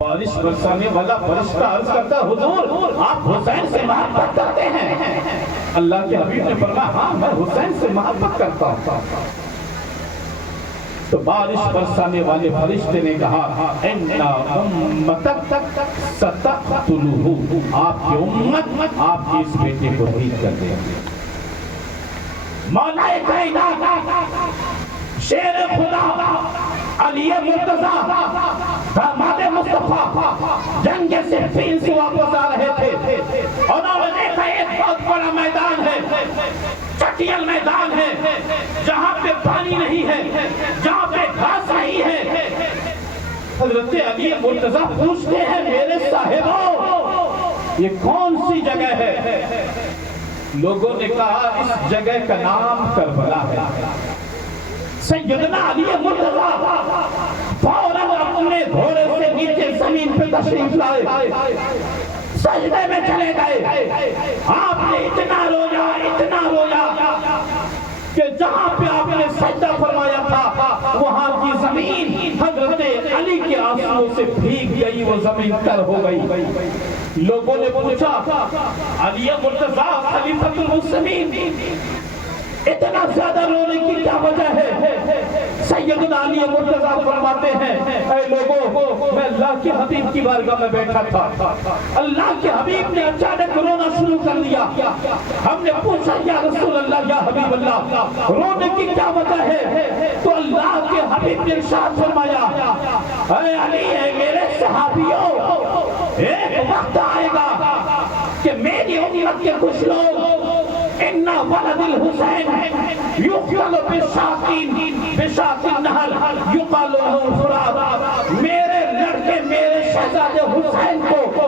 بارش برسانے والا فرشتہ عرض کرتا حضور آپ حسین سے محبت کرتے ہیں؟ اللہ کے حبیب نے فرمایا ہاں میں حسین سے محبت کرتا ہوں۔ تو بارش برسانے والے فرشتے نے کہا اِنَّ أُمَّتَكَ سَتَقْتُلُهُ، آپ کی امت آپ کے اس بیٹے کو شہید کر دے گی۔ مولا کائنات شیر خدا علی مرتضیٰ داماد مصطفیٰ جنگ صفین سے واپس آ رہے تھے، انہوں نے دیکھا ایک بہت بڑا میدان ہے، چٹیل میدان ہے، جہاں پہ پانی نہیں ہے، جہاں پہ گھاس نہیں ہے۔ حضرت علی مرتضیٰ پوچھتے ہیں میرے صاحبوں یہ کون سی جگہ ہے؟ لوگوں نے کہا اس جگہ کا نام کربلا ہے۔ سیدنا علی مرتضیٰ فوراً اپنے گھوڑے سے نیچے زمین پہ تشریف لائے، سجدے میں چلے گئے۔ آپ نے اتنا رویا کہ جہاں پہ آپ نے سجدہ فرمایا تھا وہاں کی زمین حضرت علی کے آنسوؤں سے بھیگ گئی، وہ زمین تر ہو گئی۔ لوگوں نے پوچھا علی مرتضیٰ خلیفۃ المسلمین اتنا زیادہ رونے کی کیا وجہ ہے؟ سیدنا علی مرتضیٰ فرماتے ہیں اے لوگوں میں اللہ کے حبیب کی بارگاہ میں بیٹھا تھا، اللہ کے حبیب نے اچانک رونا شروع کر دیا۔ ہم نے پوچھا یا رسول اللہ یا حبیب اللہ رونے کی کیا وجہ ہے؟ تو اللہ کے حبیب نے ارشاد فرمایا اے علی اے میرے صحابیوں ایک وقت آئے گا کہ میری امت کے کچھ لوگ ان ولد الحسین یقتل بشاق النہر یقال له فرات، میرے لڑکے میرے شہزادے حسین کو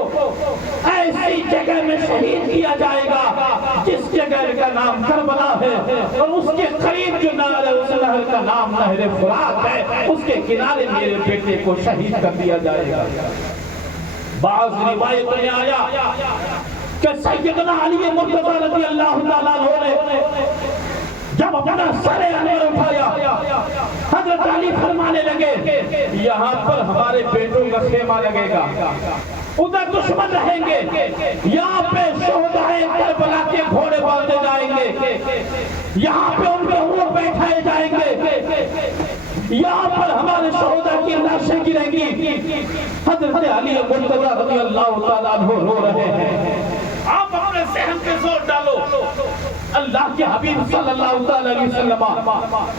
ایسی جگہ میں شہید کیا جائے گا جس جگہ کا نام کربلا ہے، اور اس کے قریب جو نہر ہے اس نہر کا نام نہر فرات ہے، اس کے کنارے میرے بیٹے کو شہید کر دیا جائے گا۔ بعض روایتوں میں آیا کہ سیدنا علی مرتضیٰ رضی اللہ تعالیٰ عنہ نے جب اپنا سر انور اٹھایا حضرت علی فرمانے لگے یہاں پر ہمارے بیٹوں کا خیمہ لگے گا، ادھر دشمن رہیں گے، یہاں پہ شہدائے کربلا کے گھوڑے باندھے جائیں گے، یہاں پہ ان کے اونٹ بیٹھائے جائیں گے، یہاں پر ہمارے شہداء کی لاشیں گریں گی۔ حضرت علی مرتضیٰ رضی اللہ تعالیٰ عنہ رو رہے ہیں۔ آپ اپنے ذہن پہ زور ڈالو، اللہ کے حبیب صلی اللہ علیہ وسلم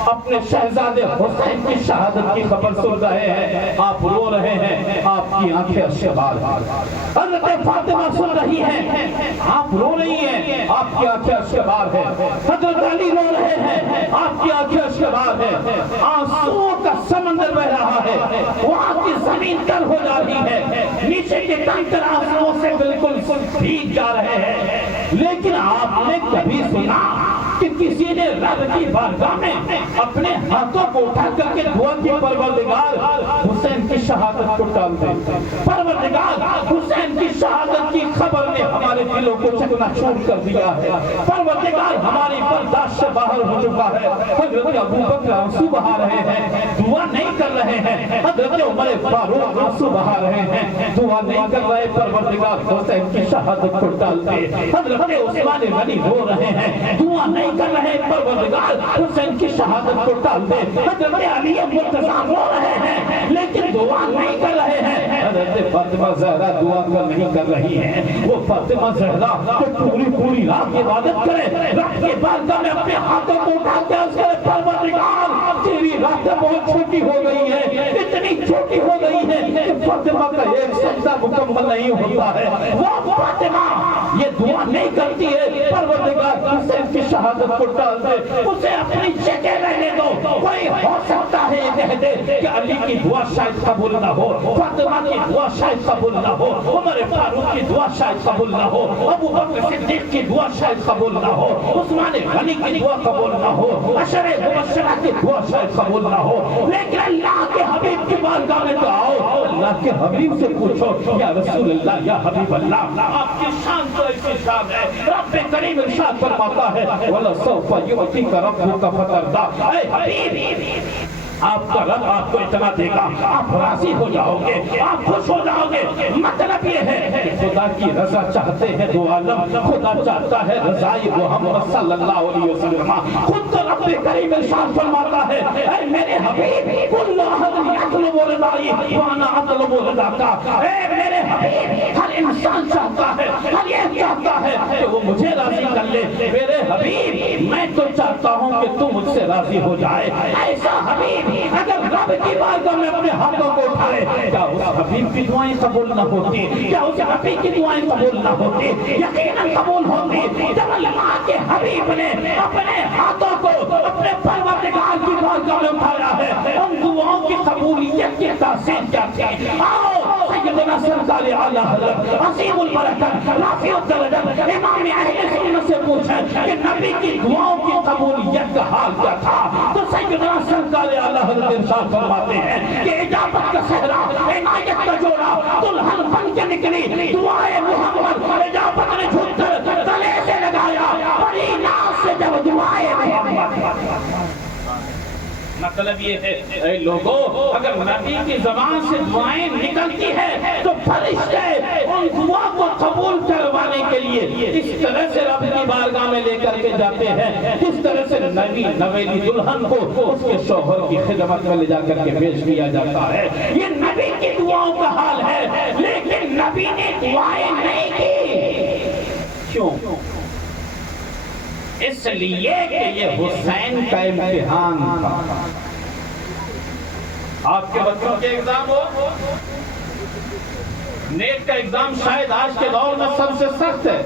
اپنے شہزادے حسین کی شہادت کی خبر سن رہے ہیں، آپ رو رہے ہیں، آپ کی آنکھیں اشکبار ہیں۔ حضرت فاطمہ سن رہی ہیں، آپ رو رہی ہیں، آپ کی آنکھیں اشکبار ہیں۔ حضرت علی رو رہے ہیں، آپ کی آنکھیں اشکبار ہیں۔ آنسوؤں کا سمندر بہ رہا ہے، وہاں کی زمین تر ہو جا رہی ہے، نیچے کے کنکر آنسوؤں سے بالکل بھیگ جا رہے ہیں۔ لیکن آپ نے کبھی سنا کہ کسی نے رب کی بارگاہ میں اپنے ہاتھوں کو اٹھا کر کے دعا کی پروردگار حسین کی شہادت کو ٹال دے؟ پروردگار حسین کی شہادت کی خبر نے ہمارے دلوں کو چکنا-چور کر دیا ہے، پروردگار ہماری برداشت سے باہر ہو چکا ہے۔ حضرت ابوبکر آنسو بہا رہے ہیں، دعا نہیں کر رہے ہیں۔ حضرت عمر فاروق آنسو بہا رہے ہیں، دعا نہیں کر رہے، پروردگار حسین کی شہادت کو ٹال دے۔ حضرت عثمان غنی رو رہے ہیں، دعا نہیں کر رہے، پروردگار حسین کی شہادت کو ٹال دے۔ حضرت علی مرتضیٰ رو رہے ہیں لیکن دعا نہیں کر رہے ہیں۔ حضرت فاطمہ زہرا دعا نہیں کر رہی ہیں، وہ فاطمہ زہرا تو پوری رات عبادت کرے، رات کے بارگاہ میں اپنے ہاتھوں کو اٹھا کے اس کے پروردگار تیری راتیں بہت چھوٹی ہو گئی ہیں، اتنی چھوٹی ہو گئی ہیں کہ فاطمہ کا ایک سجدہ مکمل نہیں ہوتا ہے۔ وہ فاطمہ یہ دعا نہیں کرتی ہے، پروردگار حسین کی شہادت کو ٹال دے، اسے اپنی جگہ رہنے دو۔ کوئی ہو سکتا ہے یہ کہہ دے کہ علی کی دعا شاید قبول نہ ہو، فاطمہ کی دعا شاید قبول نہ ہو، عمر فاروق کی دعا شاید قبول نہ ہو، ابو بکر صدیق کی دعا شاید قبول نہ ہو، عثمان غنی کی دعا قبول نہ ہو، عشرہ مبشرہ کی دعا شاید قبول نہ ہو، لیکن اللہ کے حبیب کی بارگاہ میں تو آؤ، اللہ کے حبیب سے پوچھو یا رسول اللہ یا حبیب اللہ آپ کی شان تو ایسی شان ہے۔ رب کریم ارشاد فرماتا ہے وَلَسَوْفَ يُعْتِيكَ رَبُّكَ فَتَرْضَىٰ، اے حبیب آپ کا رب آپ کو اتنا دے گا، آپ راضی ہو جاؤ گے، آپ خوش ہو جاؤ گے۔ مطلب یہ ہے کہ خدا کی رضا چاہتے ہیں دو عالم، خدا چاہتا ہے رضائی محمد صلی اللہ علیہ وسلم۔ خود تو رب کریم ارشاد فرماتا ہے اے میرے حبیب کل احد یطلب رضائی وانا اطلب رضاک، اے میرے حبیب ہر انسان چاہتا ہے، ہر یہ چاہتا ہے کہ وہ مجھے راضی کر لے۔ میرے حبیب میں تو چاہتا ہوں کہ تو مجھ سے راضی ہو جائے۔ ایسا حبیب اگر رب کی بارگاہ میں اپنے ہاتھوں کو اٹھائے، کیا اس حبیب کی دعائیں قبول نہ ہوتی؟ کیا اس حبیب کی دعائیں قبول نہ ہوتی؟ یقیناً قبول ہوتی۔ جب اللہ کے حبیب نے اپنے ہاتھوں کو اپنے پروردگار کی بارگاہ میں اٹھایا ہے، ان دعاؤں کی قبولیت کی تاثیر کیا تھی؟ آؤ سیدنا سرکار اعلیٰ حضرت عظیم البرکت رافع الدرجات امام اہل سنت سے پوچھیں کہ نبی کی دعاؤں کی قبولیت کا حال کیا تھا، تو سیدنا سرکار اعلیٰ حضرت ارشاد فرماتے ہیں کہ اجابت کا صحرا، عنایت کا جوڑا دلہن بن کے نکلی دعائے محمد، اجابت نے جھک کر گلے سے لگایا بڑی ناز سے جب دعائے محمد۔ مطلب یہ ہے اے لوگوں، اگر نبی کی زبان سے دعائیں نکلتی ہے تو فرشتے ان دعا کو قبول کروانے کے لیے اس طرح سے رب کی بارگاہ میں لے کر کے جاتے ہیں، جس طرح سے نبی نویلی دلہن کو اس کے شوہر کی خدمت میں لے جا کر کے پیش کیا جاتا ہے۔ یہ نبی کی دعاؤں کا حال ہے، لیکن نبی نے دعائیں نہیں کی۔ کیوں؟ اس لیے کہ یہ حسین کا امتحان تھا۔ آپ کے بچوں کے اگزام ہو، نیٹ کا اگزام شاید آج کے دور میں سب سے سخت ہے۔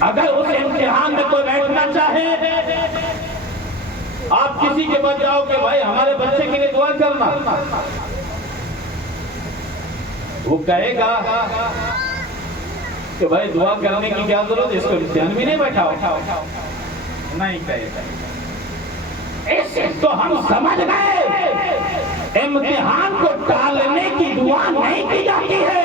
اگر اس امتحان میں کوئی بیٹھنا چاہے، آپ کسی کے پاس جاؤ کہ بھائی ہمارے بچے کے لیے دعا کرنا، وہ کہے گا کہ بھائی دعا کرنے کی کیا ضرورت ہے، اس کو امتحان بھی نہیں بیٹھا نہیں کہے گا۔ اس تو ہم سمجھ گئے امتحان کو ٹالنے کی دعا نہیں کی جاتی ہے،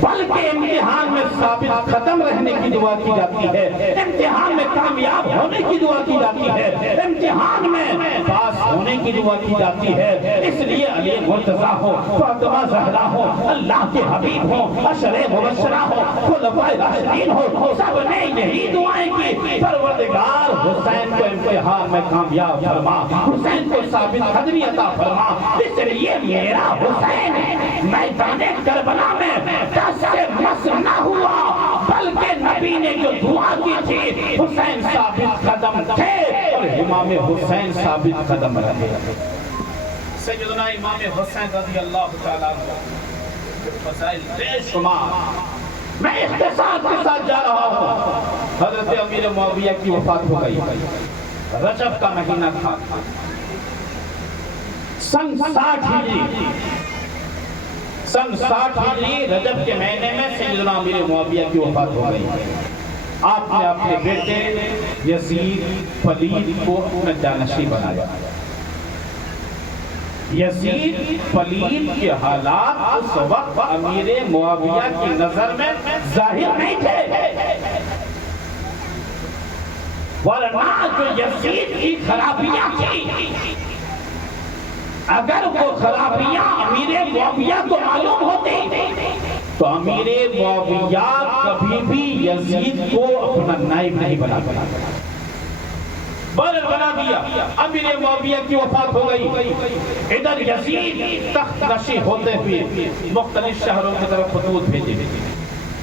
بلکہ امتحان میں ثابت قدم رہنے کی دعا کی جاتی ہے، امتحان میں کامیاب ہونے کی دعا کی جاتی ہے، امتحان میں پاس ہونے کی دعا کی جاتی ہے۔ اس لیے علی مرتضیٰ ہو، فاطمہ زہرا ہو، اللہ کے حبیب ہو، عشرے مبشرہ ہو، خلفائے راشدین ہو، سب نے یہی دعائیں کی، پروردگار حسین کو امتحان میں کامیاب فرما، حسین کو ثابت قدمی عطا فرما۔ اس لیے میرا حسین میدان کربلا میں سے مس نہ ہوا، بلکہ نبی نے جو دعا کی تھی حسین ثابت قدم تھے اور امام حسین ثابت قدم رہے۔ سیدنا امام حسین رضی اللہ تعالیٰ عنہ فضائل بے شمار، میں اختصار کے ساتھ جا رہا ہوں۔ حضرت امیر معاویہ کی وفات ہو گئی، رجب کا مہینہ تھا، سن 60 ہجری، سن 60 ہجری رجب کے مہینے میں سیدنا امیر معاویہ کی وفات ہو گئی۔ آپ نے اپنے بیٹے یزید پلید کو اپنا جانشین بنایا۔ یزید پلید کے حالات اس وقت امیر معاویہ کی نظر میں ظاہر نہیں تھے، ورنہ جو یزید کی خرابیاں تھی، اگر وہ خرابیاں امیر معاویہ کو معلوم ہوتی تو امیر معاویہ کبھی بھی یزید کو اپنا نائب نہیں بنا دیا۔ امیر معاویہ کی وفات ہو گئی، ادھر یزید تخت نشین ہوتے ہوئے مختلف شہروں کی طرف خطوط بھیجے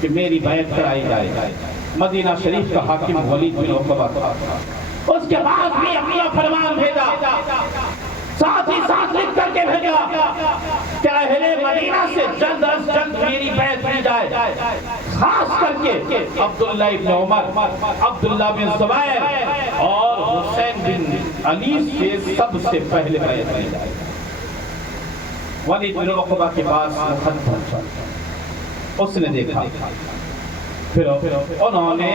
کہ میری بیعت کرائی جائے۔ مدینہ شریف کا حاکم ولید بن عقبہ تھا، اس کے بعد بھی اپنا فرمان بھیجا، ساتھ ہی ساتھ لکھ کر کے بھیجا کہ اہل مدینہ سے جلد از جلد میری بیعت کی جائے، خاص کر کے عبداللہ ابن عمر، عبداللہ بن زبیر اور حسین بن علی سے سب سے پہلے بیعت کی جائے۔ ولید بن عقبہ کے پاس مخط پہنچا، اس نے دیکھا، پھر انہوں نے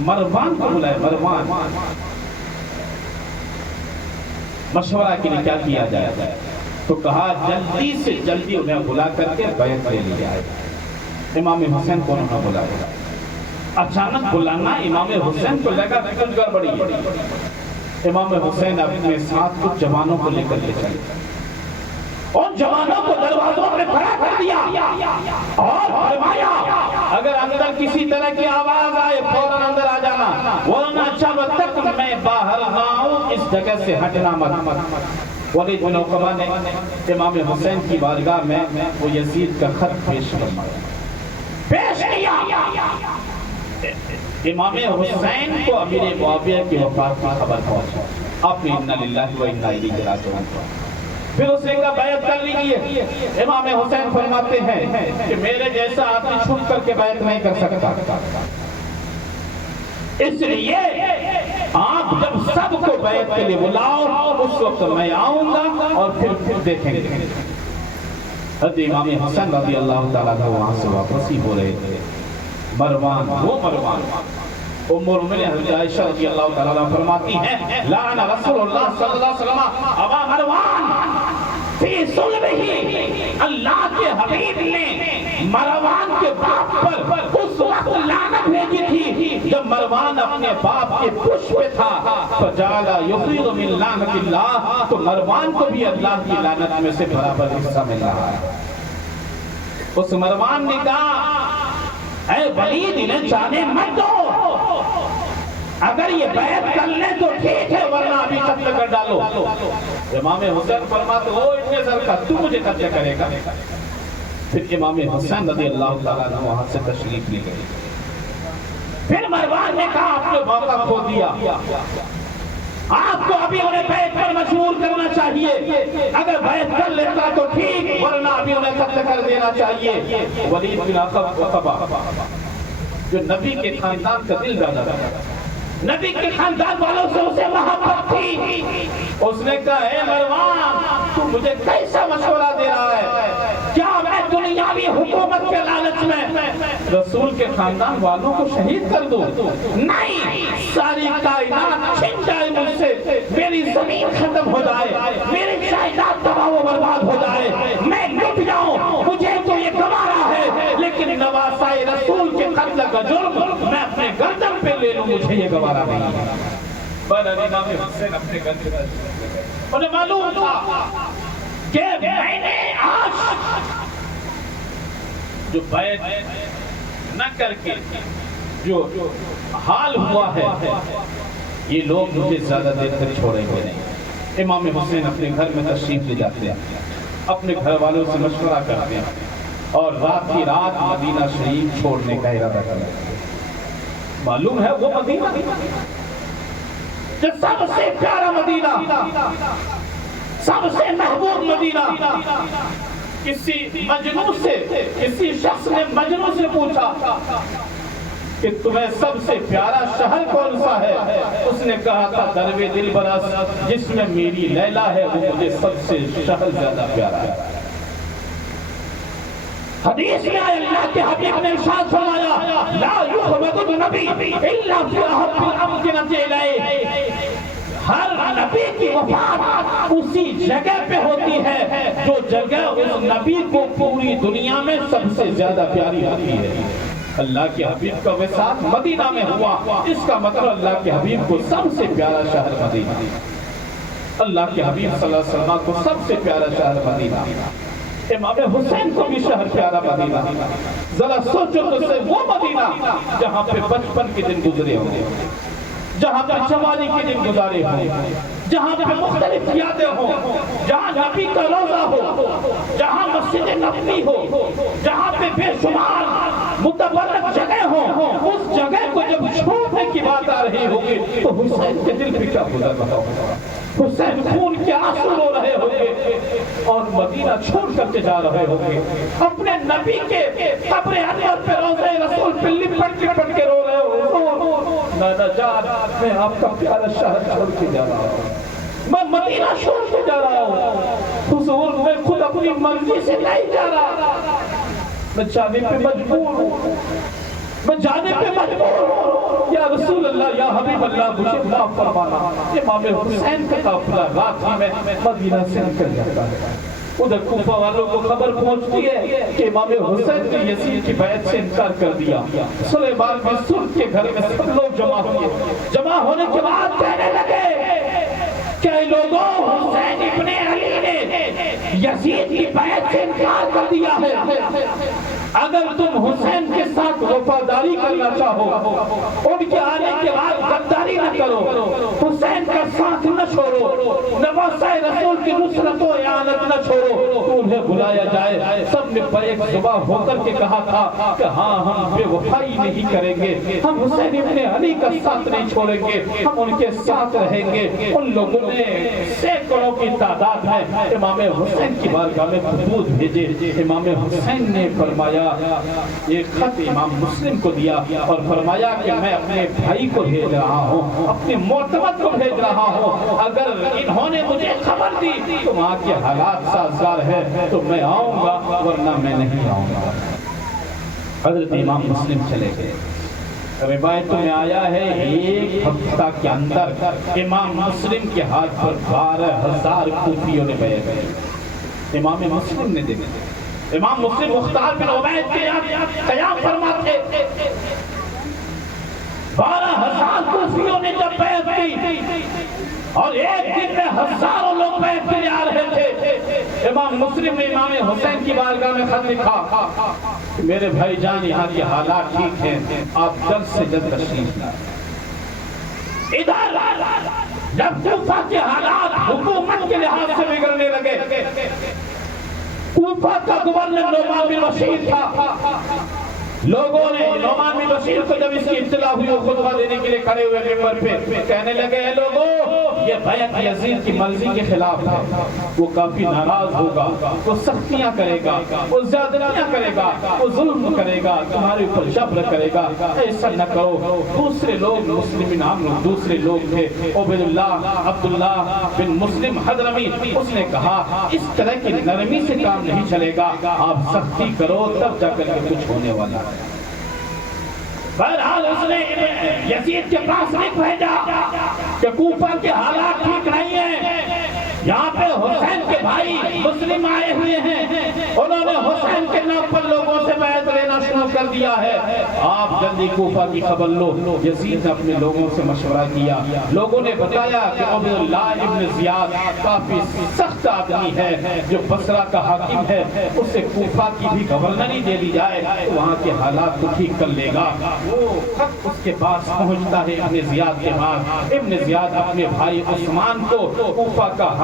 مروان کو بلایا، مروان مشورہ کے لیے کیا کیا جائے، تو کہا جلدی سے جلدی انہیں بلا کر کے بیعت لے لی جائے۔ امام حسین کو انہوں نے بلایا، اچانک بلانا امام حسین کو لگا کچھ گڑبڑی ہے۔ امام حسین اپنے ساتھ کچھ جوانوں کو لے کر کے چلے، ان جوانوں کو دروازوں پہ کھڑا کر دیا اور فرمایا اگر اندر کسی طرح کی آواز آئے فوراً اندر آ جانا، ورنہ جب تک میں باہر نہ آؤں اس جگہ سے ہٹنا مت۔ ولید بن عقبہ نے امام حسین کی بارگاہ میں وہ یزید کا خط پیش کیا۔ امام حسین کو امیر معاویہ کی وفات کی خبر پہنچی، آپ نے انا للہ و انا الیہ راجعون، پھر اس نے کہا بیعت کر لیجیے۔ امام حسین فرماتے ہیں کہ میرے جیسا آدمی چھپ کر کے بیعت نہیں کر سکتا، اس لیے آپ جب سب کو بیعت کے لیے بلاؤ اس وقت میں آؤں گا اور پھر دیکھیں گے۔ حضرت امام حسین رضی اللہ تعالیٰ عنہ وہاں سے واپس ہی ہو رہے تھے۔ مروان ام المؤمنین حضرت عائشہ رضی اللہ تعالیٰ عنہ فرماتی ہیں لعن رسول اللہ صلی اللہ علیہ وسلم ابا مروان فی صلبہ، اللہ کے حبیب نے مروان کے باپ پر اس وقت لعنت بھیجی تھی جب مروان اپنے باپ کے پشت پہ تھا، فجعل یفیض من لعنت اللہ، تو مروان کو بھی اللہ کی لعنت میں سے برابر حصہ مل رہا ہے۔ اس مروان نے کہا اے ولید انہیں جانے مت دو، اگر یہ بیعت کر لیں تو ٹھیک ہے ورنہ ابھی قتل کر ڈالو۔ امام حسین فرماتے ہو اتنے سر کا تو مجھے قتل کرے گا؟ پھر امام حسین رضی اللہ تعالیٰ عنہ وہاں سے تشریف لے گئے۔ پھر مروان نے کہا آپ نے موقع کھو دیا، آپ کو ابھی انہیں بیعت پر مجبور کرنا چاہیے، اگر بیعت کر لیتا تو ٹھیک ورنہ ابھی انہیں قتل کر دینا چاہیے۔ ولید بن عقبہ جو نبی کے خاندان کا دل دادا تھا، نبی کے خاندان والوں سے اسے محبت تھی، اس نے کہا اے مروان تو مجھے کیسا مشورہ دے رہا ہے؟ کیا میں دنیاوی حکومت کے لالچ میں رسول کے خاندان والوں کو شہید کر دوں؟ نہیں، ساری کائنات چھن جائے مجھ سے، میری زمین ختم ہو جائے، میری جائیداد تباہ و برباد ہو جائے، میں لٹ جاؤں، مجھے تو یہ گوارا ہے، لیکن نواسائے رسول کے قتل کا جرم میں اپنے گردن پہ لے لوں، مجھے یہ گوارا نہیں ہے۔ پر امام حسین اپنے گردن پہ انہیں معلوم تھا کہ میں نے آج جو بیعت نہ کر کے جو حال ہوا ہے یہ لوگ مجھے زیادہ دیر تک چھوڑیں گے نہیں۔ امام حسین اپنے گھر میں تشریف لے جاتے ہیں، اپنے گھر والوں سے مشورہ کرتے ہیں اور رات کی رات مدینہ شریف چھوڑنے کا ارادہ کرتے ہیں۔ معلوم ہے وہ مدینہ جو سب سے پیارا مدینہ، سب سے محبوب مدینہ، کسی مجنون سے، کسی شخص نے مجنون سے پوچھا کہ تمہیں سب سے پیارا شہر کون سا ہے؟ اس نے کہا تھا درب دل برس جس میں میری لیلا ہے وہ مجھے سب سے شہر زیادہ پیارا ہے۔ حدیث میں اللہ کے حبیب نے ارشاد فرمایا لا یخبط النبی الا فی احب الامکنۃ الیہ، ہر نبی کی وفات اسی جگہ پہ ہوتی ہے جو جگہ اس نبی کو پوری دنیا میں سب سے زیادہ پیاری ہوتی ہے۔ اللہ کے حبیب کا وصال مدینہ میں ہوا، اس کا مطلب اللہ کے حبیب کو سب سے پیارا شہر مدینہ، اللہ کے حبیب صلی اللہ علیہ وسلم کو سب سے پیارا شہر مدینہ، امام حسین کو بھی شہر پیارا مدینہ۔ ذرا سوچو تو سے وہ مدینہ جہاں پہ بچپن کے دن گزرے ہوں، جہاں پہ جوانی کے دن گزارے ہوں، جہاں پہ مختلف یادیں ہوں، جہاں نبی کا روضہ ہو، جہاں مسجد نبوی ہو، جہاں پہ بے شمار متبرک جگہ ہوں، اس جگہ کو جب چھوڑنے کی بات آ رہی ہوگی تو حسین کے دل پہ کیا گزر رہا ہوگا؟ حسین خون کے آنسو رو رہے ہوں گے اور مدینہ چھوڑ کر کے جا رہے ہوں گے، اپنے نبی کے قبر انور پہ روضہ رسول پہ لپٹ کے رو رہے ہوں، نانا جان میں آپ کا پیارا شہر چھوڑ کے جا رہا ہوں، میں مدینہ چھوڑ کے جا رہا ہوں، حضور میں خود اپنی مرضی سے نہیں جا رہا، میں جانے پہ مجبور ہوں، میں جانے پہ مجبور ہوں، یا رسول اللہ یا حبیب اللہ مجھے معاف فرمانا۔ امام حسین کا قافلہ رات ہی میں مدینہ سے نکل جاتا ہے، ادھر کوفہ والوں کو خبر پہنچتی ہے کہ امام حسین نے یزید کی بیعت سے انکار کر دیا. سلیمان بن سرد کے گھر میں سب لوگ جمع ہوئے. جمع ہونے کے بعد کہنے لگے کہ لوگوں حسین ابن علی نے یزید کی بیعت سے انکار کر دیا ہے. اگر تم حسین کے ساتھ وفاداری کرنا چاہو، ان کے آنے کے بعد غداری نہ کرو، حسین کا ساتھ نہ چھوڑو، نواسۂ رسول کی نصرت و اعانت نہ چھوڑو تو انہیں بلایا جائے. سب نے بیک زبان ہو کر کے کہا تھا کہ ہاں ہم بے وفائی نہیں کریں گے، ہم حسین ابن علی کا ساتھ نہیں چھوڑیں گے، ہم ان کے ساتھ رہیں گے. ان لوگوں نے سینکڑوں کی تعداد ہے امام حسین کی بارگاہ میں خطوط بھیجے. امام حسین نے فرمایا، ایک خط امام مسلم کو دیا اور فرمایا کہ میں اپنے بھائی کو بھیج رہا ہوں، اپنے معتمد کو بھیج رہا ہوں، اگر انہوں نے مجھے خبر دی تو وہاں کے حالات سازگار ہے تو میں آؤں گا ورنہ میں نہیں آؤں گا. حضرت امام مسلم چلے گئے. روایتوں میں آیا ہے ایک ہفتہ کے اندر امام مسلم کے ہاتھ پر 12,000 کوفیوں نے بیعت کی. امام مسلم نے دیکھا. امام مسلم مختار بن عبید کے قیام فرماتے 12,000 کوفیوں نے جب بیعت کی اور ایک دن میں ہزاروں لوگ بیعت کے لیے آ رہے تھے. امام مسلم نے امام حسین کی بارگاہ میں خط لکھا، میرے بھائی جان یہاں کے حالات ٹھیک ہیں، آپ جلد سے جلد تشریف لائیں. ادھر جب کوفہ کے حالات حکومت کے لحاظ سے بگڑنے لگے، کوفہ کا گورنر نعمان بن بشیر تھا. لوگوں نے نعمان بن بشیر کو جب اس کی اطلاع ہوئی وہ خطبہ دینے کے لیے کھڑے ہوئے منبر پہ کہنے لگے، اے لوگوں یہ بیعت یزید کی مرضی کے خلاف ہے، وہ کافی ناراض ہوگا، وہ سختیاں کرے گا، وہ زیادتیاں کرے گا، وہ ظلم کرے گا، تمہارے اوپر جبر کرے گا، ایسا نہ کرو. دوسرے لوگ مسلم نام دوسرے لوگ تھے، عبید اللہ عبداللہ بن مسلم حضرمی، اس نے کہا اس طرح کی نرمی سے کام نہیں چلے گا، آپ سختی کرو تب جا کر کے کچھ ہونے والا. بہرحال اس نے یزید کے پاس لکھ بھیجا کہ کوفہ کے حالات ٹھیک نہیں ہیں، یہاں پہ حسین کے بھائی مسلم آئے ہوئے ہیں، انہوں نے حسین کے نام پر لوگوں سے بیعت لینا شروع کر دیا ہے، آپ جلدی کوفہ کی خبر لو. یزید نے اپنے لوگوں سے مشورہ کیا. لوگوں نے بتایا کہ عبد اللہ ابن زیاد کافی سخت آدمی ہے جو بصرہ کا حاکم ہے، اسے کوفہ کی بھی گورنری دے دی جائے تو وہاں کے حالات کو ٹھیک کر لے گا. وہ خط اس کے پاس پہنچتا ہے ابن زیاد کے بعد. ابن زیاد اپنے بھائی عثمان کو کوفہ کا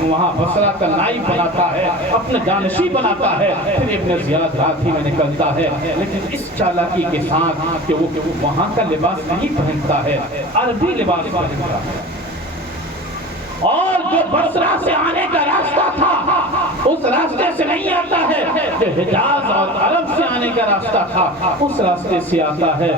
وہاں بصرہ کا نائب بناتا ہے، اپنا جانشی بناتا ہے. پھر ابن زیاد رات ہی میں نکلتا ہے، لیکن اس چالاکی کے ساتھ کہ وہ وہاں کا لباس نہیں پہنتا ہے، عربی لباس پہنتا ہے، اور جو بصرہ سے آنے کا راستہ تھا اس راستے سے نہیں آتا ہے، جو حجاز اور عرب سے آنے کا راستہ تھا اس راستے سے آتا ہے.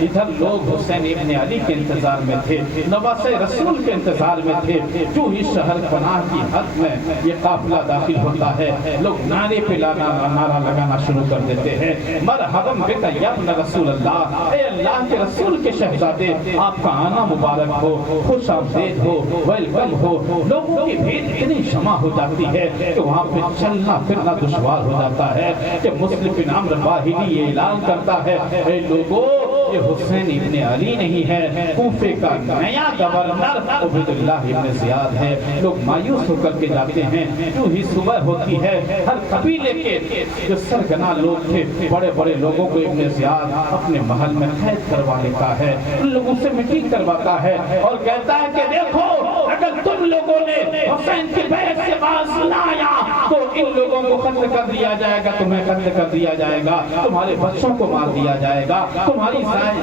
ادھر لوگ حسین ابن علی کے انتظار میں تھے، نواسۂ رسول کے انتظار میں تھے. جو ہی شہر پناہ کی حد میں یہ قافلہ داخل ہوتا ہے، لوگ نعرے پہ نعرہ لگانا شروع کر دیتے ہیں، مرحبا بک یا ابن رسول اللہ، اے اللہ کے رسول کے شہزادے آپ کا آنا مبارک ہو، خوش آمدید ہو، ویلکم ہو. لوگوں کی بھیڑ اتنی جمع ہو جاتی ہے کہ وہاں پہ چلنا پھرنا دشوار ہو جاتا ہے کہ مسلم بن عمرو باہلی یہ اعلان کرتا ہے، اے لوگوں یہ حسین ابن علی نہیں ہے، کوفے کا نیا گورنر عبید اللہ ابن زیاد ہے. لوگ مایوس ہو کر کے جاتے ہیں. جو ہی صبح ہوتی ہے ہر قبیلے کے جو سرگنا لوگ تھے بڑے بڑے لوگوں کو ابن زیاد اپنے محل میں قید کروا لیتا ہے، ان لوگوں سے میٹنگ کرواتا ہے اور کہتا ہے کہ دیکھو اگر تم لوگوں نے حسین کی بیعت سے باز نہ آیا تو ان لوگوں کو قتل کر دیا جائے گا، تمہیں قتل کر دیا جائے گا، تمہارے بچوں کو مار دیا جائے گا، تمہاری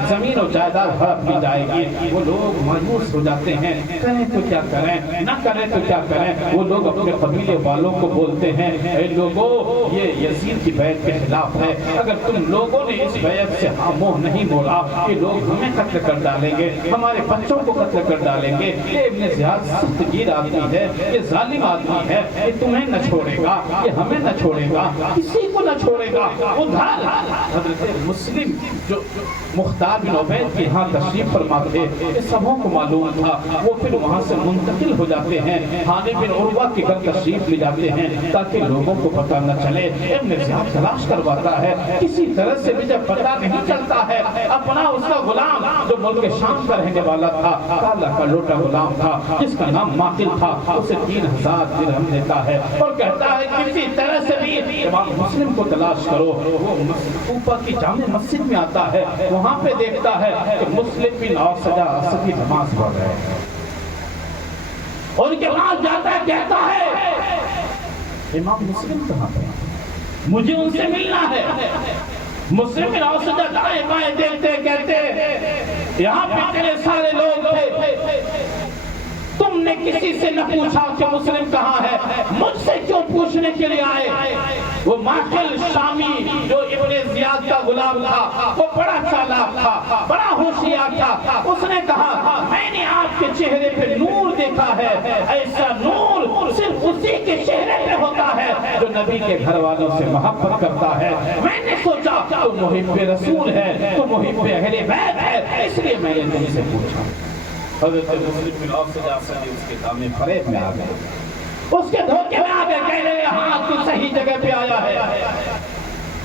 زمین و جائیداد ہڑپ لی جائے گی. وہ لوگ مایوس ہو جاتے ہیں، کریں تو کیا کریں، نہ کریں تو کیا کریں. وہ لوگ اپنے قبیلے والوں کو بولتے ہیں، اے لوگوں یہ یزید کی بیعت کے خلاف ہے، اگر تم لوگوں نے اس بیعت سے منہ نہیں موڑا یہ لوگ ہمیں قتل کر ڈالیں گے، ہمارے بچوں کو قتل کر ڈالیں گے. یہ ابن زیاد سخت گیر آدمی ہے، یہ ظالم آدمی ہے، یہ تمہیں نہ چھوڑے گا. یہ ہمیں نہ چھوڑے گا، کسی کو نہ چھوڑے گا۔ ادھر حضرت مسلم جو مختار بن عبید کے ہاں تشریف فرما تھے، یہ سبوں کو معلوم تھا، وہ پھر وہاں سے منتقل ہو جاتے ہیں، ہانی بن عروہ کے گھر تشریف لے جاتے ہیں تاکہ لوگوں کو پتہ نہ چلے۔ ابن زیاد تلاش کرواتا ہے، کسی طرح سے بھی جب پتہ نہیں چلتا ہے، اپنا اس کا غلام جو ملک شام کا رہنے والا تھا، کالا کا لوٹا غلام تھا جس کا نام ماقل تھا، اسے 3000 درہم دیتا ہے اور کہتا ہے کسی طرح سے بھی امام مسلم کو تلاش کرو۔ وہ کوفہ کی جامع مسجد میں آتا ہے، وہاں پہ دیکھتا ہے کہ مسلم بن اوسجہ عصر کی نماز پڑھ رہے ہیں، ان کے پاس جاتا ہے، کہتا ہے امام مسلم کہاں پہ، مجھے ان سے ملنا ہے۔ مسلم بن اوسجہ دائیں بائیں دیکھتے کہتے یہاں پہ اتنے سارے لوگ تھے، تم نے کسی سے نہ پوچھا کہ مسلم کہاں ہے، مجھ سے کیوں پوچھنے کے لیے آئے؟ وہ ماقل شامی جو ابن زیاد کا غلام تھا، وہ بڑا چالاک تھا، بڑا ہوشیار تھا، اس نے کہا میں نے آپ کے چہرے پہ نور دیکھا ہے، ایسا نور صرف اسی کے چہرے پہ ہوتا ہے جو نبی کے گھر والوں سے محبت کرتا ہے۔ میں نے سوچا تو محب رسول ہے، تو محب اہل بیت ہے، اس لیے میں نے تم سے پوچھا۔ حضرت مسلم بن اوسجہ اس کے سامنے فریب میں آ گئے، اس کے دھوکے میں آ گئے، کہنے لگے ہاں تو صحیح جگہ پہ آیا ہے،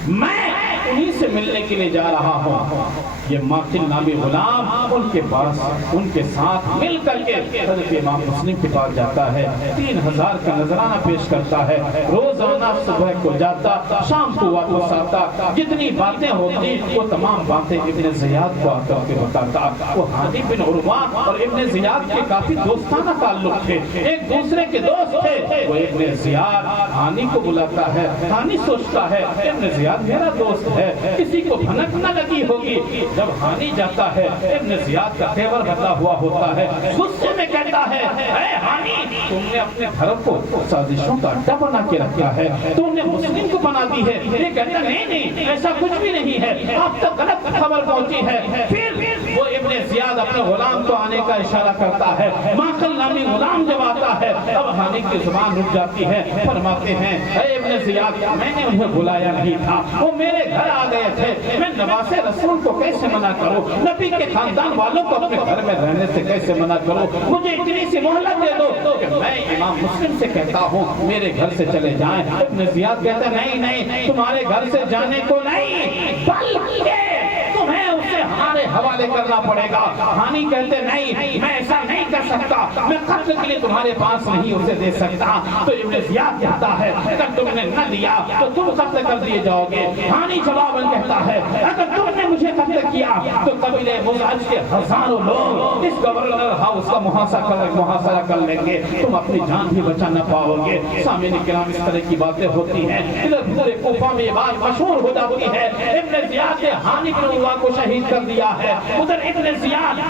میں انہی سے ملنے کے لیے جا رہا ہوں۔ یہ ماقل نامی غلام ان کے پاس ان کے ساتھ مل کر کے حضرت امام مسلم کے پاس جاتا ہے، 3000 کا نذرانہ پیش کرتا ہے، روزانہ صبح کو جاتا، شام کو واپس آتا، جتنی باتیں ہوتی وہ تمام باتیں ابن زیاد کو آ کر کے بتاتا۔ وہ ہانی بن عروہ اور ابن زیاد کے کافی دوستانہ تعلق تھے، ایک دوسرے کے دوست تھے۔ وہ ابن زیاد ہانی کو بلاتا ہے، ہانی سوچتا ہے ابن زیاد میرا دوست ہے، کسی کو بھنک نہ لگی ہوگی۔ جب ہانی جاتا ہے، ابن زیاد کا تیور بدلا ہوا ہوتا ہے، غصے میں کہتا ہے اے ہانی تم نے اپنے گھر کو سازشوں کا اڈا بنا کے رکھا ہے، تم نے مسلم کو بنا دی ہے۔ یہ کہتا نہیں ایسا کچھ بھی نہیں ہے، آپ تک غلط خبر پہنچی ہے۔ پھر وہ ابن زیاد اپنے غلام کو آنے کا اشارہ کرتا ہے، ماقل نامی غلام جب آتا ہے اب ہانی کی زبان رک جاتی ہے، فرماتے ہیں اے ابن زیاد میں نے انہیں بلایا نہیں تھا، وہ میرے گھر آ گئے تھے، میں نواز رسول کو کیسے منع کروں، نبی کے خاندان والوں کو اپنے گھر میں رہنے سے کیسے منع کروں، مجھے اتنی سی مہلت دے دو کہ میں امام مسلم سے کہتا ہوں میرے گھر سے چلے جائیں۔ ابن زیاد کہتا نہیں تمہارے گھر سے جانے کو نہیں، بلکہ تمہیں اسے ہمارے حوالے کرنا پڑے گا۔ ہانی کہتے نہیں میں ایسا نہیں کر سکتا، میں قتل کے لیے تمہارے پاس نہیں اسے دے سکتا۔ تو ابن زیاد کہتا ہے اگر تم نے نہ دیا تو تم قتل کر دیے جاؤ گے۔ ہانی جواباً کہتا ہے اگر تم نے مجھے قتل کیا تو قبیلہ مزعج کے ہزاروں لوگ اس گورنر ہاؤس کا محاصرہ کر لیں گے، تم اپنی جان بھی بچا نہ پاؤ گے۔ سامعین کرام اس طرح کی باتیں ہوتی ہیں، ادھر پورے کوفہ میں یہ بات مشہور ہو جاتی ہے ابن زیاد نے ہانی بن عروہ کو شہید کر دیا ہے۔ ادھر ابن زیاد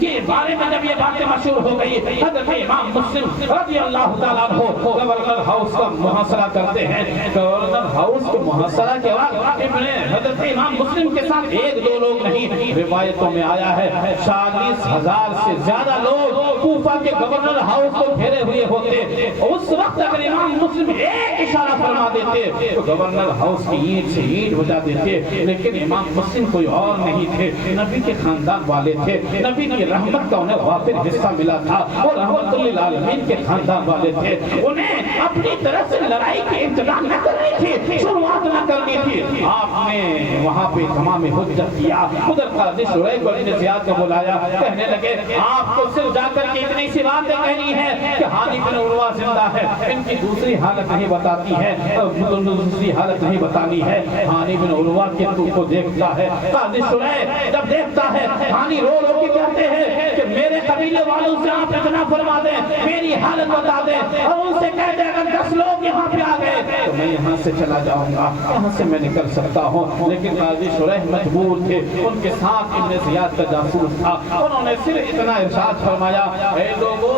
کے بارے میں جب یہ باتیں مشہور ہو گئی، حضرت امام مسلم رضی اللہ تعالیٰ عنہ گورنر ہاؤس کا محاصرہ کرتے ہیں۔ گورنر ہاؤس کے محاصرہ کے بعد حضرت امام مسلم کے ساتھ ایک دو لوگ نہیں، روایتوں میں آیا ہے 40,000 سے زیادہ لوگ کوفہ کے گورنر ہاؤس کو گھیرے ہوئے ہوتے۔ اس وقت اگر امام مسلم ایک اشارہ فرما دیتے تو گورنر ہاؤس کی اینٹ سے اینٹ بجا دیتے، لیکن امام مسلم کوئی اور نہیں تھے، نبی کے خاندان والے تھے، نبی کی رحمت کا انہیں وافر حصہ ملا تھا، اور رحمت للعالمین کے خاندان والے تھے، انہیں اپنی طرف سے لڑائی کی ابتدا نہ کرنی تھی، شروعات نہ کرنی تھی۔ آپ نے وہاں پہ تمام حجت کیا، ادھر قاضی شریح کو ابن زیاد کو بلایا، کہنے لگے آپ کو صرف جا کر کے اتنی سی باتیں کہنی ہے کہ ہانی بن عروہ زندہ ہے، ان کی دوسری حالت نہیں بتاتی ہے، دوسری حالت نہیں بتانی ہے۔ ہانی بن عروہ کے تو کو دیکھتا ہے، قاضی شریح جب دیکھتا ہے ہانی رو رو کے کہتے ہیں کہ میرے قبیلے والوں سے آپ اتنا فرما دیں، میری حالت بتا دیں، اور ان سے کہہ دیں اگر 10 لوگ یہاں پہ آ گئے تو میں یہاں سے چلا جاؤں گا، یہاں سے میں نکل سکتا ہوں۔ لیکن قاضی شریح مجبور تھے، ان کے ساتھ ابن زیاد کا جاسوس تھا، انہوں نے صرف اتنا ارشاد فرمایا اے لوگو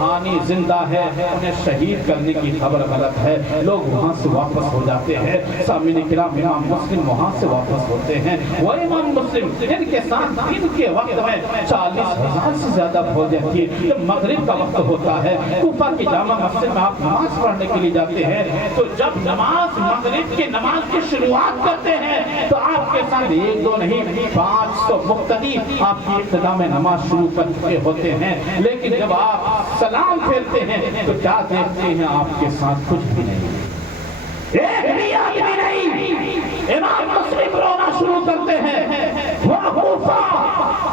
روحانی زندہ ہے، انہیں شہید کرنے کی خبر غلط ہے، لوگ وہاں سے واپس ہو جاتے ہیں۔ سامعین کرام، امام مسلم وہاں سے واپس ہوتے ہیں۔ وہ امام مسلم ان کے ساتھ دن کے وقت میں 40,000 سے زیادہ فوجیں تھی۔ جب مغرب کا وقت ہوتا ہے، کوفہ کی جامع مسجد میں آپ نماز پڑھنے کے لیے جاتے ہیں، تو جب نماز مغرب کی نماز کی شروعات کرتے ہیں تو آپ کے ساتھ 1 2 نہیں 500 مقتدی آپ کی ابتدا میں نماز شروع کر چکے ہوتے ہیں۔ لیکن جب آپ سلام پھیرتے ہیں تو کیا دیکھتے ہیں؟ آپ کے ساتھ کچھ بھی نہیں، ایک بھی آدمی نہیں۔ امام مسلم رونا شروع کرتے ہیں۔ وہ کوفہ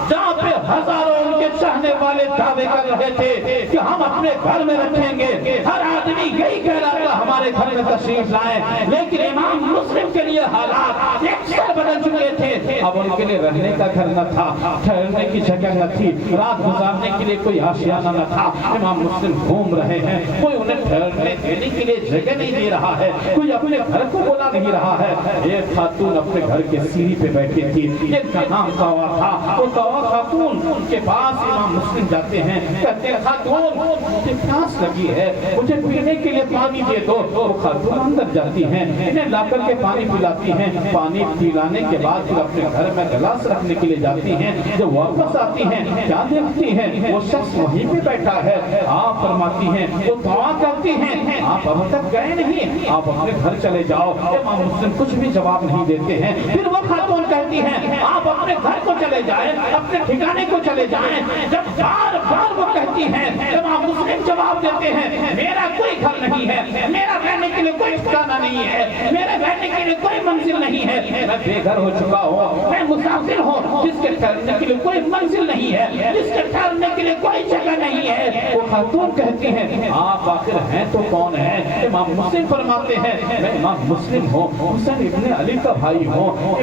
جہاں پہ ہزاروں ان کے چاہنے والے دعوے کر رہے تھے کہ ہم اپنے گھر میں رکھیں گے، ہر آدمی یہی کہہ رہا تھا ہمارے گھر میں تشریف لائیں، لیکن امام مسلم کے لیے حالات یکسر بدل چکے تھے۔ اب ان کے لیے رہنے کا گھر نہ تھا، ٹھہرنے کی جگہ نہ تھی، رات گزارنے کے لیے کوئی آشیانہ نہ تھا۔ امام مسلم گھوم رہے ہیں، کوئی انہیں ٹھہرنے دینے کے لیے جگہ نہیں دے رہا ہے، کوئی اپنے گھر کو بلا نہیں رہا ہے۔ ایک خاتون اپنے گھر کے سیڑھی پہ بیٹھی تھی، جن کا نام طوا تھا۔ وہ طوا خاتون کے پاس امام مسلم جاتے ہیں، کہتے ہیں خاتون مجھے پیاس لگی ہے، مجھے پینے کے لیے پانی دے دو۔ وہ خاتون اندر جاتی ہیں، انہیں لا کر کے پانی پلاتی ہیں۔ پانی پلانے کے بعد پھر اپنے گھر میں گلاس رکھنے کے لیے جاتی ہیں۔ جب واپس آتی ہیں کیا دیکھتی ہیں؟ وہ شخص وہیں پہ بیٹھا ہے۔ آپ فرماتی ہیں، وہ طوا کرتی ہیں آپ اب تک گئے نہیں، آپ اپنے گھر چلے جاؤ۔ امام مسلم کچھ بھی جواب نہیں دیتے ہیں۔ پھر وہ خاتون کہتی ہیں آپ اپنے گھر کو چلے جائیں، اپنے ٹھکانے کو چلے جائیں۔ جب بار بار وہ کہتی ہیں امام مسلم جواب دیتے ہیں میرا کوئی گھر نہیں ہے، میرا رہنے کے لیے کوئی ٹھکانہ نہیں ہے، میرے رہنے کے لیے کوئی منزل نہیں ہے، میں بے گھر ہو چکا ہوں، میں مسافر ہوں جس کے ٹھہرنے کے لیے کوئی منزل نہیں ہے، جس کے ٹھہرنے کے لیے کوئی جگہ نہیں ہے۔ وہ خاتون کہتی ہیں آپ آخر ہیں تو کون ہیں؟ امام مسلم فرماتے ہیں میں امام مسلم ہوں، حسین ابن علی کا بھائی ہوں،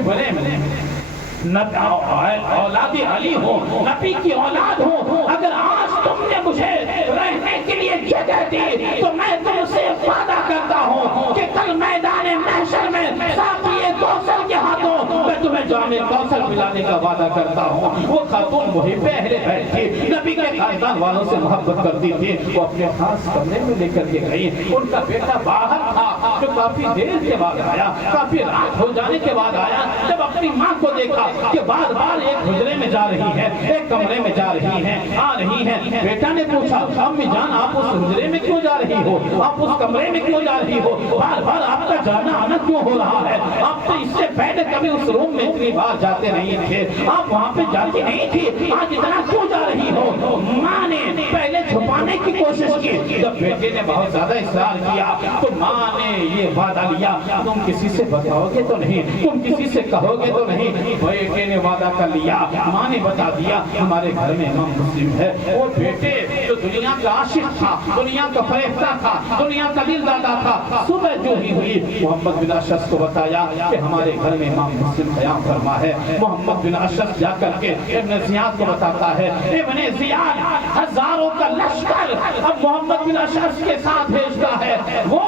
اولاد علی ہو، نبی کی اولاد ہو۔ اگر آج تم نے مجھے رہنے کے لیے جگہ دی تو میں تم سے وعدہ کرتا ہوں کہ کل میدان محشر میں ساقی کوثر کے ہاتھوں میں تمہیں جام کوثر پلانے کا وعدہ کرتا ہوں۔ وہ خاتون محب اہل بیت تھی، نبی کے خاندان والوں سے محبت کرتی تھی۔ وہ اپنے خاص کمرے میں لے کر کے گئی۔ ان کا بیٹا باہر تھا جو کافی دیر کے بعد آیا، کافی رات ہو جانے کے بعد آیا۔ جب اپنی ماں کو دیکھا کہ بار بار ایک حجرے میں جا رہی ہے، ایک کمرے میں جا رہی ہے، آ رہی ہے، بیٹا نے پوچھا امی جان آپ اس حجرے میں کیوں جا رہی ہو، آپ اس کمرے میں کیوں جا رہی ہو، بار بار آپ کا جانا آنا کیوں ہو رہا ہے؟ آپ تو اس سے پہلے کبھی اس روم میں اتنی بار جاتے نہیں تھے، آپ وہاں پہ جاتی نہیں تھی، آج اتنا کیوں جا رہی ہو؟ ماں نے پہلے چھپانے کی کوشش کی، جب بیٹے نے بہت زیادہ اصرار کیا تو ماں نے یہ وعدہ لیا تم کسی سے بتاؤ گے تو نہیں، تم کسی سے کہو گے تو نہیں۔ بیٹے نے وعدہ کر لیا، ماں نے بتا دیا ہمارے گھر میں امام مسلم ہے۔ وہ بیٹے جو دنیا کا عاشق تھا، دنیا کا فریفتہ تھا، دنیا کا دل دادا تھا، صبح جو ہی ہوئی محمد بن اشعث کو بتایا کہ ہمارے گھر میں امام مسلم قیام فرما ہے۔ محمد بن اشعث جا کر کے ابن زیاد کو بتاتا ہے، ابن زیاد ہزاروں کا لشکر اب محمد بن اشعث کے ساتھ بھیجتا ہے۔ وہ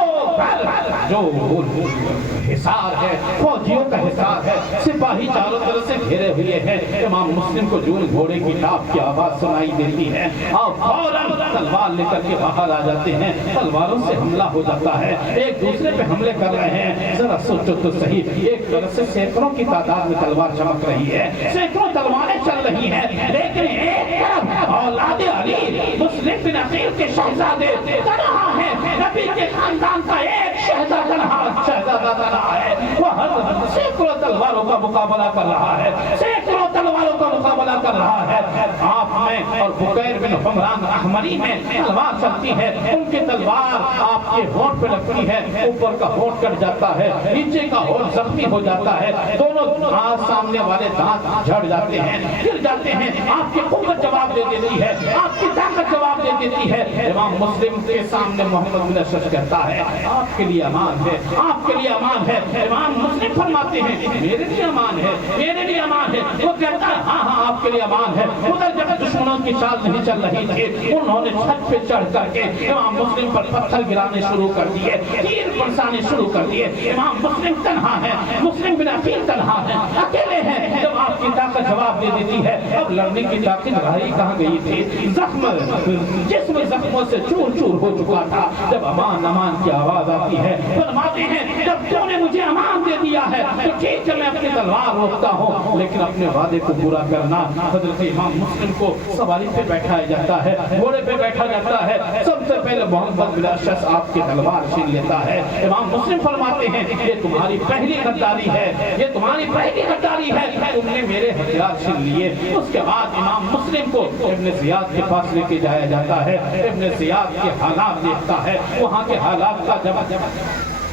جو حصار ہے، فوجیوں کا حصار ہے، سپاہی چاروں طرف سے گھیرے ہوئے ہیں۔ امام مسلم کو جون گھوڑے کی ٹاپ کی آواز سنائی دیتی ہے اور فوراً تلوار لے کر کے باہر آ جاتے ہیں۔ تلواروں سے حملہ ہو جاتا ہے، ایک دوسرے پہ حملے کر رہے ہیں۔ ذرا سوچو تو صحیح، ایک طرف سے سینکڑوں کی تعداد میں تلوار چمک رہی ہے، سینکڑوں تلواریں چل رہی ہیں، لیکن ایک طرف اولاد علی مسلم بن عقیل کے شہزادے تنہا ہیں، نبی کے خاندان کا ایک شہزادہ تنہا ہے، وہ سینکڑوں تلواروں کا مقابلہ کر رہا ہے، سینکڑوں تلواروں کا مقابلہ کر رہا ہے۔ آپ میں اور بکیر بن حمران احمری میں تلوار چلتی ہے، ان کی تلوار آپ کے ہونٹ پہ لگتی ہے، اوپر کا ہونٹ کٹ جاتا ہے، نیچے کا ہونٹ زخمی ہو جاتا ہے، دونوں سامنے والے دانت جھڑ جاتے ہیں، گر جاتے ہیں۔ آپ کی قوت جواب دے دیتی ہے، آپ کی طاقت جواب دے دیتی ہے۔ امام مسلم کے سامنے محمد بن اشعث کہتا ہے آپ کے لیے امان ہے، آپ کے لیے امان ہے۔ امام مسلم فرماتے ہیں میرے لیے امان ہے، میرے لیے امان ہے۔ وہ کہتا ہے ہاں یہاں آپ کے لیے امان ہے۔ ادھر جب دشمنوں کی چال نہیں چل رہی تھی، انہوں نے چھت پہ چڑھ کر کے امام مسلم پر پتھر گرانے شروع کر دیے، تیر برسانے شروع کر دیے۔ امام مسلم تنہا ہے، مسلم بن عقیل تنہا ہے، اکیلے ہیں۔ جب آپ کی طاقت جواب دے دیتی ہے، اب لڑنے کی طاقت رہی کہاں گئی تھی؟ زخم جسم زخموں سے چور چور ہو چکا تھا۔ جب امان امان کی آواز آتی ہے، فرماتے ہیں جب تو نے مجھے امان دے دیا ہے تو ٹھیک ہے میں اپنی تلوار روکتا ہوں، لیکن اپنے وعدے کو پورا کرنا۔ حضرت امام مسلم کو سواری پہ بیٹھایا جاتا ہے، گھوڑے پہ بیٹھا جاتا ہے، سب سے پہلے محمد بن شخص آپ کی تلوار چھین لیتا ہے۔ امام مسلم فرماتے ہیں یہ تمہاری پہلی غداری ہے، یہ تمہاری پہلی غداری ہے، تم نے میرے ہتھیار چھین لیے۔ اس کے بعد امام مسلم کو ابن زیاد کے پاس لے کے جایا جاتا ہے، ابن زیاد کے حالات دیکھتا ہے، وہاں کے حالات کا جب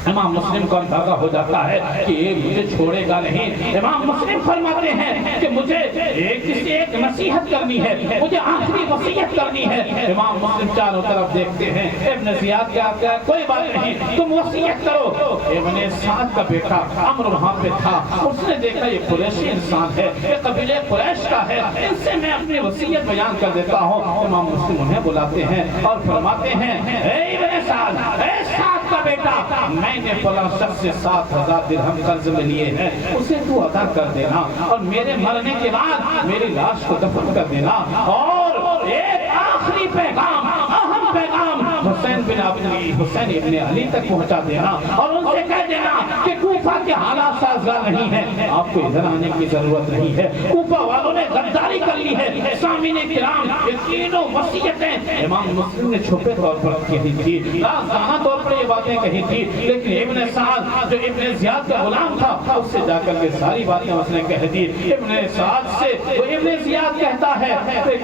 امام مسلم کو اندازہ ہو جاتا ہے کہ یہ مجھے چھوڑے گا نہیں۔ امام مسلم فرماتے ہیں کہ مجھے ایک نصیحت کرنی ہے، مجھے آخری وصیت کرنی ہے۔ امام مسلم چاروں طرف دیکھتے ہیں، ابن زیاد کیا کوئی بات نہیں، تم وصیت کرو۔ ابن سعد کا بیٹا عمرو وہاں پہ تھا، اس نے دیکھا یہ قریشی انسان ہے، یہ قبیلے قریش کا ہے، ان سے میں اپنی وصیت بیان کر دیتا ہوں۔ امام مسلم انہیں بلاتے ہیں اور فرماتے ہیں اے ابن سعد، اے سعد کا بیٹا، میں نے فلاں شخص سے 7,000 درہم قرض میں لیے ہیں، اسے تو ادا کر دینا اور میرے مرنے کے بعد میری لاش کو دفن کر دینا، اور ایک آخری پیغام، اہم پیغام حسین ابن علی تک پہنچا دینا اور ان سے کہہ دینا کہ کوفہ کے حالات سازگار نہیں ہیں، آپ کو ادھر آنے کی ضرورت نہیں ہے، کوفہ والوں نے غداری کر لی ہے۔ سامعین کرام، یہ تینوں وصیتیں امام مسلم نے چھپے طور پر کہی تھی، رازدانہ طور پر یہ باتیں کہی تھی، لیکن ابن سعد جو ابن زیاد کا غلام تھا اس سے جا کر کے ساری باتیں اس نے کہہ دی۔ ابن سعد سے وہ ابن زیاد کہتا ہے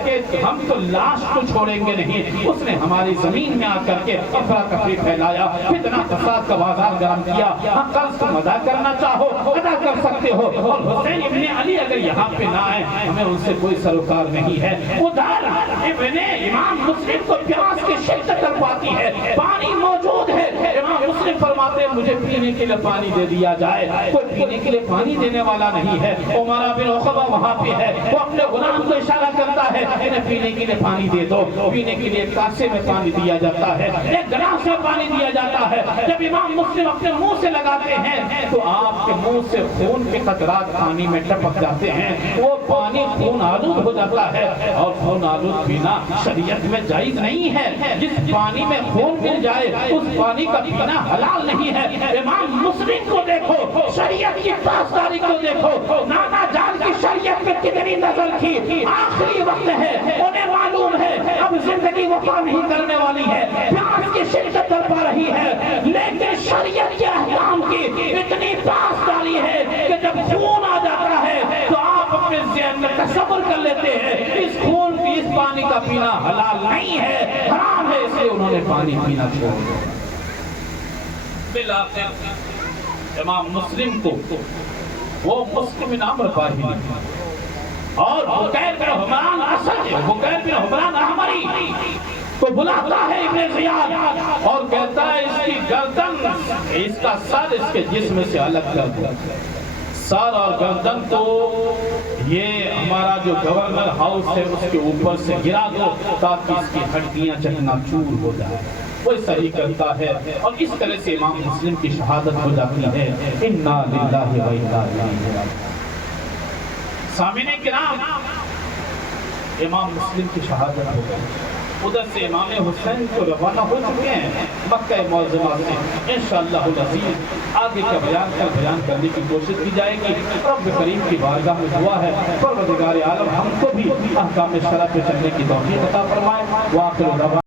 کہ ہم تو لاش کو چھوڑیں گے نہیں، اس نے ہماری زمین میں آ کر کے افراتفری پھیلایا، فتنہ فساد کا بازار گرم کیا، ہم قرض تم ادا کرنا چاہو ادا کر سکتے ہو، اور حسین ابن علی اگر یہاں پہ نہ آئے ہمیں ان سے کوئی سروکار نہیں ہے۔ ادھر ابن امام مسلم کو پیاس کی شدت تڑپاتی ہے، پانی موجود ہے، امام مسلم فرماتے ہیں مجھے پینے کے لیے پانی دے دیا جائے، کوئی پینے کے لیے پانی دینے والا نہیں ہے۔ عمر بن عقبہ وہاں پہ ہے، وہ اپنے غلام کو اشارہ کرتا ہے انہیں پینے کے لیے پانی دے دو، پینے کے لیے کاسے میں پانی دیا جاتا ہے، ایک گلاس میں پانی دیا جاتا ہے۔ جب امام مسلم اپنے منہ سے لگاتے ہیں تو آپ کے منہ سے خون کے قطرات پانی میں ٹپک جاتے ہیں، وہ پانی خون آلود ہو جاتا ہے، اور خون آلود پینا شریعت میں جائز نہیں ہے۔ جس پانی میں خون مل جائے اس پانی کا پینا حلال نہیں ہے۔ امام مسلم کو دیکھو، شریعت کی پاسداری کو دیکھو، نانا جان کی شریعت میں کتنی نظر کی، آخری وقت ہے، انہیں معلوم ہے اب زندگی وفا نہیں کرنے والی ہے، پیاس کی شدت تڑپا رہی ہے، لیکن شریعت کے احکام کی اتنی پاسداری ہے کہ جب خون آ جاتا ہے تو آپ اپنے ذہن میں تصور کر لیتے ہیں اس خون کی اس پانی کا پینا حلال نہیں ہے، حرام ہے، اس لیے انہوں نے پانی پینا چھوڑ دیا۔ بالآخر امام مسلم کو وہ مسلم نام باہی اور بکیر بن حمران اسد، بکیر بن حمران احمری کو بلاتا ہے ابن زیاد اور کہتا ہے اس کی گردن، اس کا سر اس کے جسم سے الگ کر دو، سر اور گردن کو یہ ہمارا جو گورنر ہاؤس ہے اس کے اوپر سے گرا دو تاکہ اس کی ہڈیاں چکنا چور ہو جائے۔ وہ صحیح کرتا ہے اور اس طرح سے امام مسلم کی شہادت ہو جاتی ہے۔ انا للہ و انا الیہ راجعون۔ سامعین کرام، امام مسلم کی شہادت ہو گئی، ادھر سے امام حسین کو روانہ ہو چکے ہیں مکہ معظمہ سے۔ انشاءاللہ العزیز آگے کا بیان کرنے کی کوشش کی جائے گی۔ رب کریم کی بارگاہ میں دعا ہے پروردگار عالم ہم کو بھی احکام شرع پہ چلنے کی توفیق عطا فرمائے۔ وآخر دعوانا